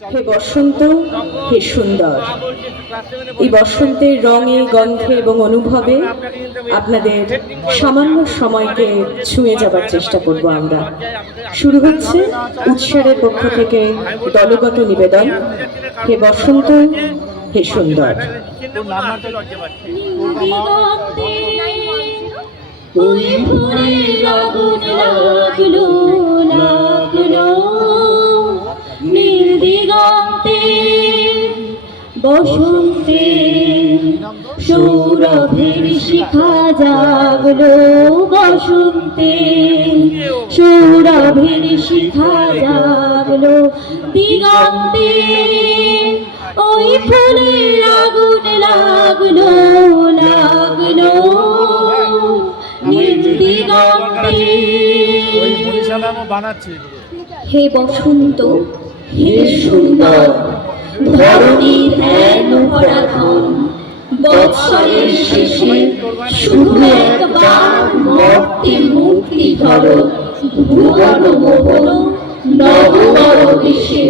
হে বসন্ত, হে সুন্দর। এই বসন্তের রঙে, গন্ধে এবং অনুভবে আপনাদের সামান্য সময়কে ছুঁয়ে যাবার চেষ্টা করব আমরা। শুরু হচ্ছে উৎসবের পক্ষ থেকে দলগত নিবেদন, হে বসন্ত, হে সুন্দর। ওই ফুলের আগুন লাগলো লাগলো নীল দিগন্তে, বসন্তে সৌরভের শিখা জাগলো, বসন্তে সৌরভের শিখা জাগলো দিগন্তে। ওই ফুলের আগুন লাগলো লাগলো নীল দিগন্তে। হে বসন্ত, হে সুন্দর, ধরণীর ধ্যান ভরা ধন, বৎসরের শেষে শুধু একবার মর্তে মুক্তি ধরো, ভুবন মোহন নববর বেশে।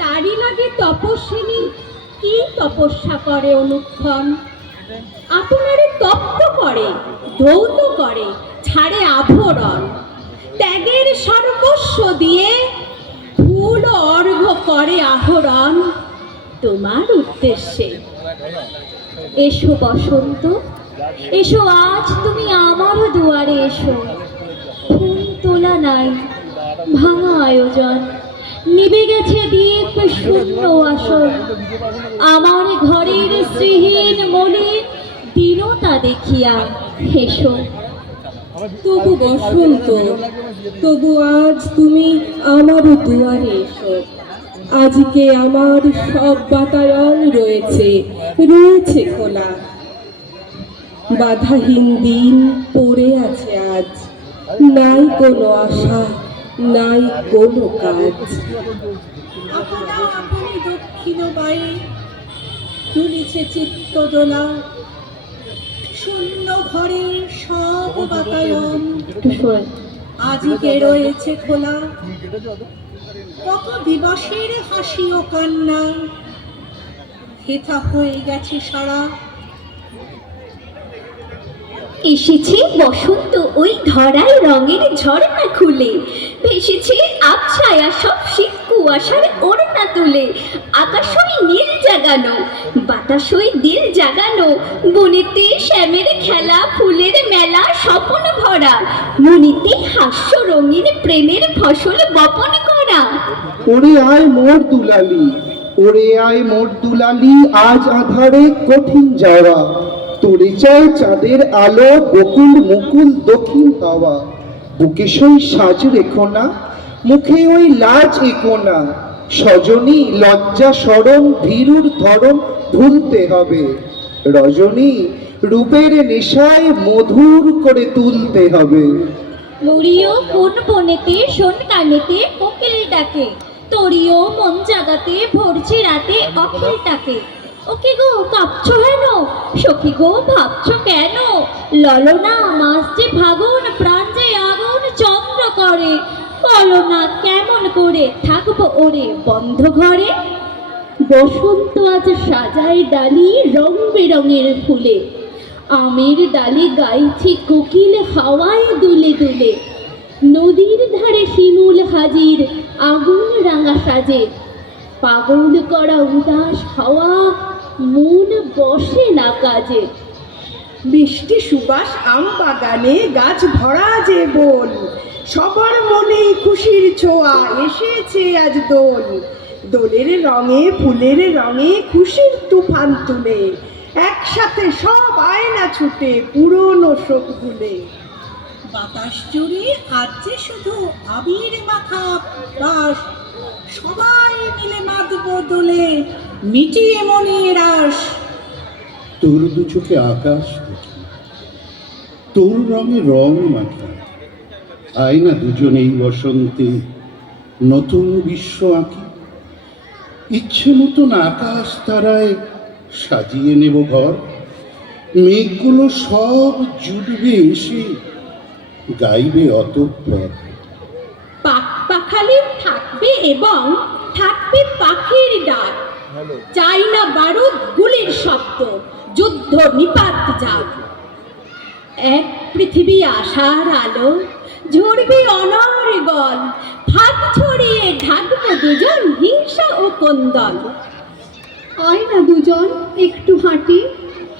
তারই লাগে তপস্বিনী কি তপস্যা করে অনুক্ষণ, আপনারে তপ্ত করে, ধৌত করে, ছাড়ে আভরণ, ত্যাগের সর্বস্ব দিয়ে ফুল অর্ঘ্য করে আহরণ তোমার উদ্দেশ্যে। এসো বসন্ত, এসো আজ তুমি আমার দুয়ারে এসো। ফুল তোলা নাই, ভাঙা আয়োজন, নিভে গেছে দীপ শূন্য আসন। আমার ঘরের শ্রীহীন মলিন দীনতা দেখিয়া হেসো। তবু বসন্ত, তবু আজ তুমি আমার দুয়ারে এসো। আজকে আমার সব বাতায়ন রয়েছে রয়েছে খোলা, বাধাহীন দিন পড়ে আছে আজ, নাই কোনো আশা, নাই কোনো কাজ। আপনা আপনি দক্ষিণ বায়ে তুলিছে চিত্তদোলা, শূন্য ঘরের সব বাতায়ন আজকে রয়েছে খোলা। কত দিবসের হাসি ও কান্না হেথা হয়ে গেছে সারা। এসেছে বসন্ত ওই ধরায় রঙের ঝর্ণা খুলে, ভেসেছে আবছায়া সব শীত কুয়াশার ওড়না তুলে। আকাশই নীল জাগানো, বাতাসই দিল জাগানো, বনেতে শ্যামের খেলা, ফুলের মেলা স্বপন ভরা, মনেতে হাস্য রঙিন প্রেমের ফসল বপন করা। ওরে আয় মোর দুলালি, ওরে আয় মোর দুলালি, আজ আধারে কঠিন যাওয়া, তোরে চায় চাঁদের আলো, বকুল মুকুল দক্ষিণ হাওয়া। বুকে সই সাজ রেখো না, মুখে ওই লাজ এঁকো না, সজনী লজ্জা সরম ভীরুর ধরম ভুলতে হবে। রজনী রূপের নেশায় মধুর করে তুলতে হবে। মরিও কোন বনেতে শোন কানেতে কোকিল ডাকে, তোরিও মন জাগাতে ভরছে রাতে অখিলটাকে। ওকে গো কাঁপছো হেন, সখী গো ভাবছো কেন, ললনা মাস যে ফাগুন, প্রাণ যে আগুন চন্দ্র করে, বলো না কেমন করে থাকবো ওরে বন্ধ ঘরে। বসন্ত আজ সাজায় ডালি রং বেরঙের ফুলে, আমের ডালে গাইছে কোকিল হাওয়ায় দুলে দুলে। নদীর ধারে শিমুল হাজির আগুন রাঙা সাজে, পাগল করা উদাস হাওয়া মন বসে না কাজে। মিষ্টি সুবাস আম বাগানে গাছ ভরা যে বল, সবার মনে খুশির ছোঁয়া এসেছে আজ দোল। দোলের রঙে ফুলের রঙে খুশির তুফান তুলে, একসাথে সব আয়না ছুটে পুরনো শোক ভুলে। বাতাস জুড়ে আজ যে শুধু আবির মাখা বাস, সবাই মিলে মাতব দোলে মিটিয়ে মনের আশ। তোর দু চোখে আকাশ দেখি, তোর রঙে রং মাখি, আয় না দুজনেই বসন্তে নতুন বিশ্ব আঁকি। ইচ্ছে মতন আকাশ তারায় সাজিয়ে নেব ঘর, মেঘগুলো সব জুটবে এসে গাইবে অতঃপর। পাখালি থাকবে এবং থাকবে পাখির ডাক, চাই না বারুদ গুলির শব্দ, যুদ্ধ নিপাত যাক। এক পৃথিবী আশার আলো, ঝরবে অনর্গল, ফাঁক ছড়িয়ে ঢাকবো দুজন হিংসা ও কোন্দল। আয় না দুজন একটু হাঁটি,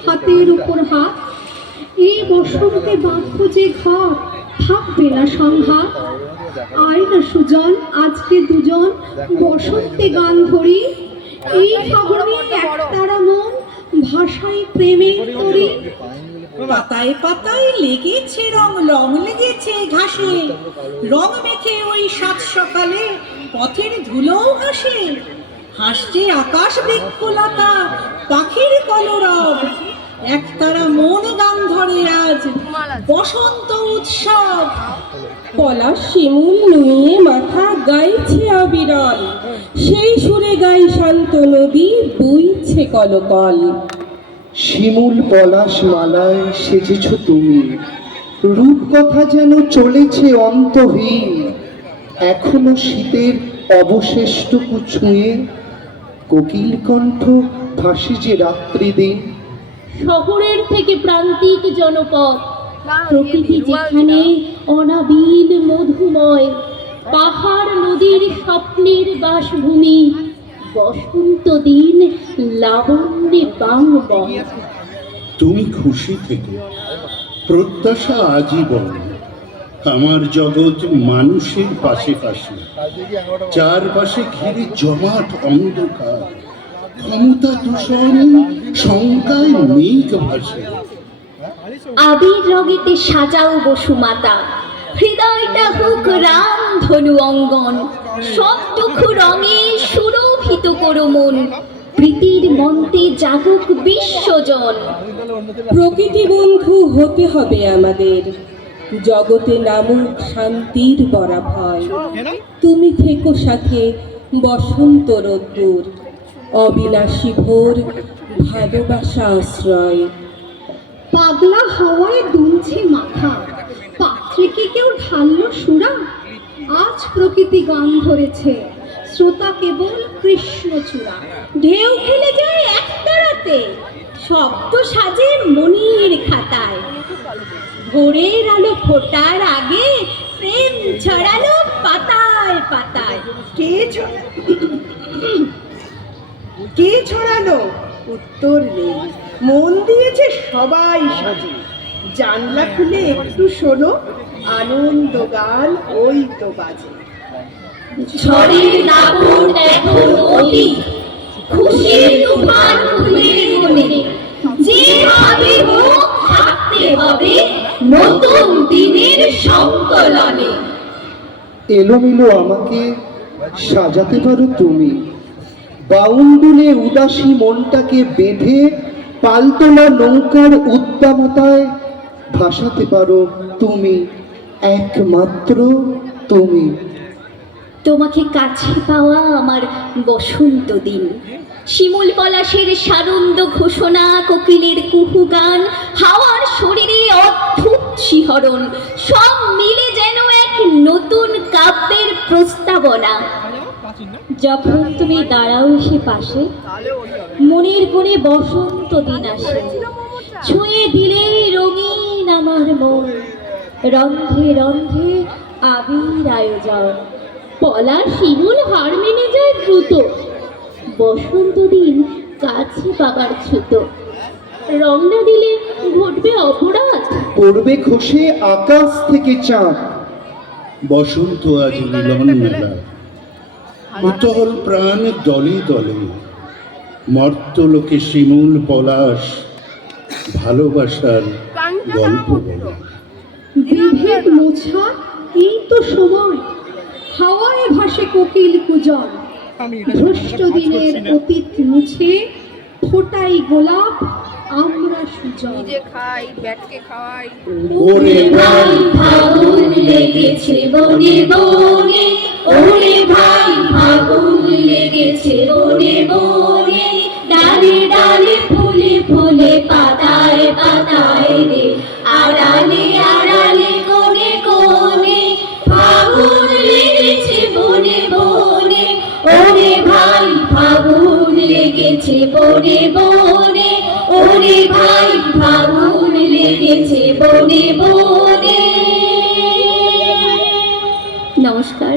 হাতের উপর হাত, এই বসন্তে বাঁধবো যে ঘর, থাকবে না সংঘাত। আয় না সুজন আজকে দুজন বসন্তে গান ধরি, এই ফাগুনে একতারা মন ভাষায় প্রেমের তরি। পাতায় পাতায় লেগেছে রং, রং লেগেছে ঘাসে, রং মেখে ওই সাত সকালে পথের ধুলোও ঘাসে। হাসছে আকাশ বৃক্ষলতা, পাখির কলরব, একতারা মন গান ধরে আজ বসন্ত উৎসব। পলাশ শিমুল নুয়ে মাথা গাইছে অবিরল, সেই সুরে গাই শান্ত নদী বইছে কলকল। শিমুল পলাশ মালায় সেজেছ তুমি, রূপকথা যেন চলেছে অন্তহীন। এখনো শীতের অবশেষটুকু ছুঁয়ে কোকিল কণ্ঠ ভাসে যে রাত্রি দিন। শহরের থেকে প্রান্তিক জনপদ, প্রকৃতি যেখানে অনাবিল মধুময়, পাহাড় নদীর স্বপ্নের বাসভূমি, বসন্ত দিন লাবণ্যে বাংবন। তুমি খুশি থেকে প্রত্যাশা আজীবন, আমার জগৎ মানুষের পাশে পাশে, চারপাশে ঘিরে জমাট অন্ধকার, ক্ষমতা দূষণ শঙ্কায় মেঘ ভাসে। আবির রঙেতে সাজাও বসুমাতা, হৃদয়টা হোক রাম ধনু অঙ্গন, সব দুঃখ রঙে সুরভিত করো মন, প্রীতির মন্ত্রে জাগুক বিশ্বজন। প্রকৃতি বন্ধু হতে হবে আমাদের, জগতে নামুক শান্তির বরাভয়। তুমি থেকো সাথে বসন্ত রোদ্দুর, অবিনাশী ভোর ভালোবাসা আশ্রয়। পাগলা হাওয়ায় দুলছে মাথা, পাত্রে কি কেউ ঢাললো সুরা? আজ প্রকৃতি গান ধরেছে, শ্রোতা কেবল কৃষ্ণচূড়া। ঢেউ খেলে যায় একতারাতে, শব্দ সাজে মনির খাতায়, ভোরের আলো ফোটার আগে প্রেম ছড়ালো পাতায় পাতায়। কে ছড়ালো? উত্তর নেই, মন দিয়েছে সবাই সাজে। জানলা খুলে একটু শোনো, আনন্দ গান ওই তো বাজে। ঝড়ের দাপট এখন অতীত, খুশির তুফান খুলে মনে, যেভাবে হোক থাকতে হবে নতুন দিনের সংকলনে। এলোমেলো আমাকে সাজাতে পারো তুমি, বাউন্ডুলে উদাসী মনটাকে বেঁধে পালতোলা নৌকার উদ্দামতায় ভাসাতে পারো তুমি, একমাত্র তুমি। তোমাকে কাছে পাওয়া আমার বসন্ত দিন, শিমুল পলাশের সারন্দ ঘোষণা, কোকিলের কুহু গান, হাওয়ার শরীরে অদ্ভুত শিহরণ, সব মিলে যেন এক নতুন কাব্যের প্রস্তাবনা। যখন তুমি দাঁড়াও সে পাশে, মনের কোণে বসন্ত দিন আসে, ছুঁয়ে দিলে রঙিন আমার মন, রন্ধে রন্ধে আবির আয়োজন। পলাশ শিমুল হার মেনে যায় দ্রুত, বসন্ত দিন কাছে পাবার ছুতো। রং না দিলে ঘটবে অপরাধ, পড়বে খসে আকাশ থেকে চাঁদ। বসন্ত আজ মিলন মেলা, উতল প্রাণ দলে দলে, মর্তলোকে শিমুল পলাশ ভালোবাসার গল্প বলে। বিভেদ মোছা এই তো সময়, হাওয়ায় ভাসে কোকিল কুজন। ভ্রষ্ট দিনের অতীত মুছে ফোটাই গোলাপ আমরা সুজন। ওরে ভাই ফাগুন লেগেছে বনে বনে, ওরে ভাই ফাগুন লেগেছে বনে বনে, ডালে ডালে ফুলে ফুলে পাতায় পাতায় রে, আড়ালে আড়ালে কোণে কোণে, ফাগুন লেগেছে বনে বনে, ওরে লেগেছে বনে বনে, ওরে ভাই ফাগুন লেগেছে বনে বনে। নমস্কার।